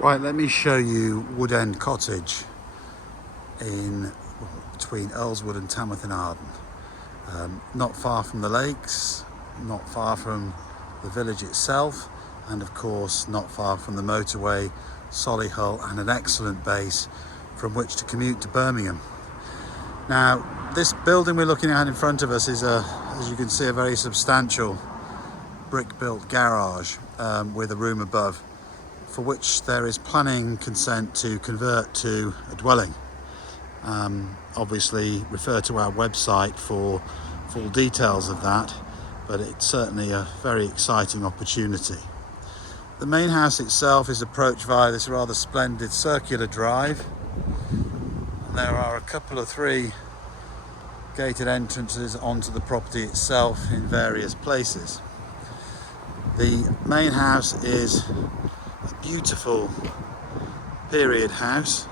Right, let me show you Wood End Cottage between Earlswood and Tanworth in Arden. Not far from the lakes, not far from the village itself, and of course not far from the motorway, Solihull, and an excellent base from which to commute to Birmingham. Now, this building we're looking at in front of us is as you can see, a very substantial brick-built garage with a room above, for which there is planning consent to convert to a dwelling. Obviously refer to our website for full details of that, but it's certainly a very exciting opportunity. The main house itself is approached via this rather splendid circular drive, and there are a couple of three gated entrances onto the property itself in various places. The main house is a beautiful period house,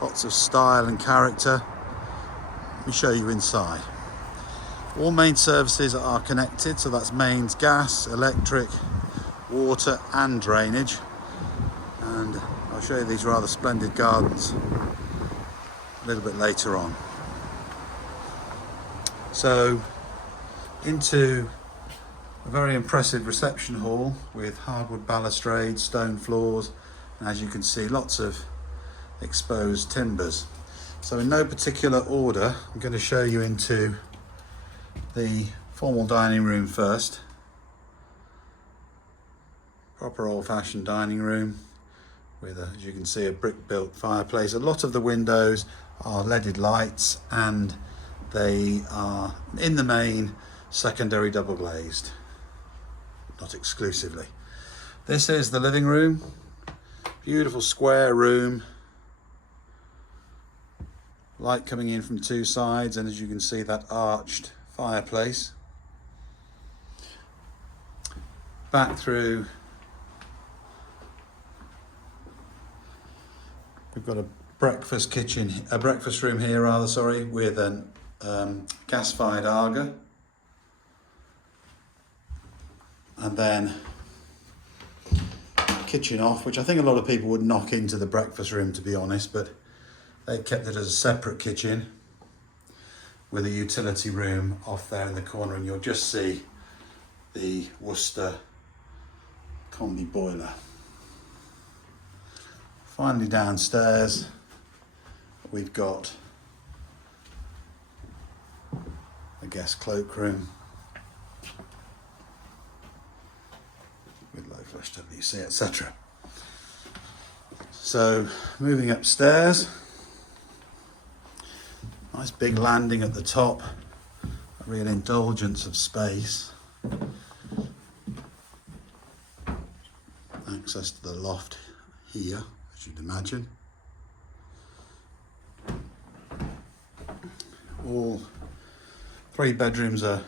lots of style and character. Let me show you inside. All main services are connected, so that's mains, gas, electric, water and drainage. And I'll show you these rather splendid gardens a little bit later on. So into a very impressive reception hall with hardwood balustrades, stone floors, and as you can see, lots of exposed timbers. So in no particular order, I'm going to show you into the formal dining room first. Proper old-fashioned dining room with, as you can see, a brick-built fireplace. A lot of the windows are leaded lights, and they are, in the main, secondary double glazed, not exclusively. This is the living room. Beautiful square room. Light coming in from two sides, and as you can see, that arched fireplace. Back through, we've got a breakfast room here with an gas-fired Arga, and then kitchen off, which I think a lot of people would knock into the breakfast room, to be honest, but they kept it as a separate kitchen with a utility room off there in the corner, and you'll just see the Worcester combi boiler. Finally, downstairs we've got a guest cloakroom with low flush WC, etc. So moving upstairs, nice big landing at the top, a real indulgence of space. Access to the loft here, as you'd imagine. All three bedrooms are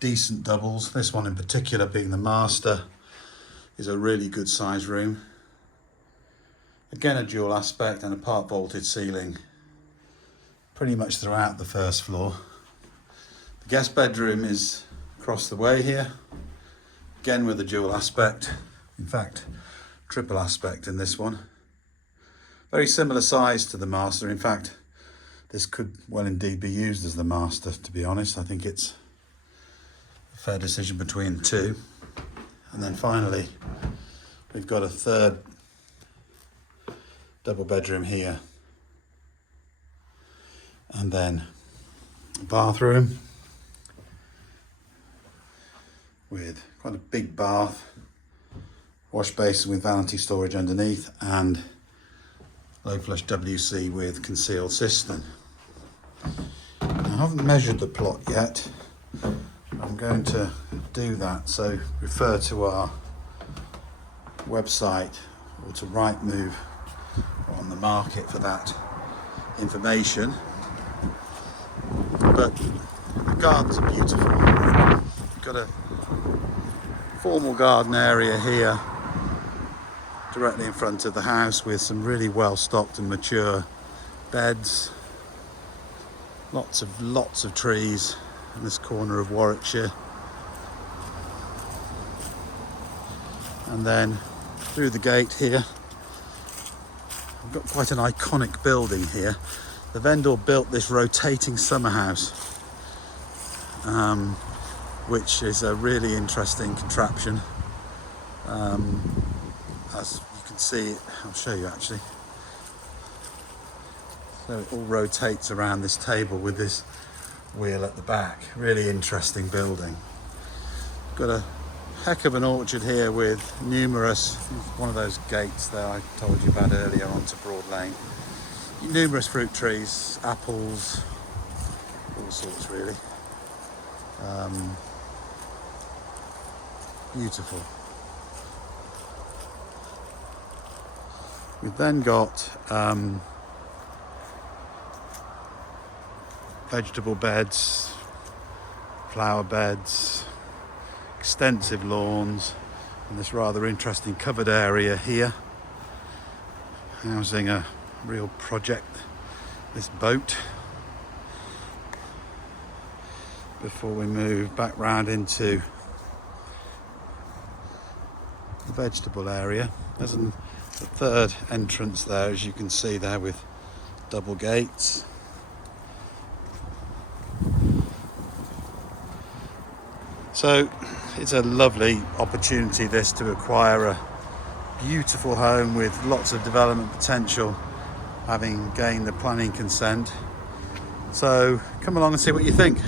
decent doubles. This one in particular, being the master, is a really good size room. Again, a dual aspect and a part vaulted ceiling pretty much throughout the first floor. The guest bedroom is across the way here, again with a dual aspect, in fact triple aspect in this one. Very similar size to the master. In fact, this could well indeed be used as the master, to be honest. I think it's a fair decision between the two. And then finally, we've got a third double bedroom here, and then a bathroom with quite a big bath, wash basin with vanity storage underneath, and low flush WC with concealed cistern. I haven't measured the plot yet. I'm going to do that, so refer to our website or to Rightmove on the market for that information. But the gardens are beautiful. We've got a formal garden area here directly in front of the house with some really well stocked and mature beds. Lots of trees in this corner of Warwickshire. And then through the gate here we've got quite an iconic building here. The vendor built this rotating summer house, which is a really interesting contraption. As you can see, I'll show you actually. So it all rotates around this table with this wheel at the back. Really interesting building. Got a heck of an orchard here with numerous, one of those gates there I told you about earlier onto Broad Lane. Numerous fruit trees, apples, all sorts really. Beautiful. We've then got vegetable beds, flower beds, extensive lawns, and this rather interesting covered area here, housing a real project, this boat. Before we move back round into the vegetable area, there's the third entrance there, as you can see there, with double gates. So it's a lovely opportunity this to acquire a beautiful home with lots of development potential, having gained the planning consent. So come along and see what you think.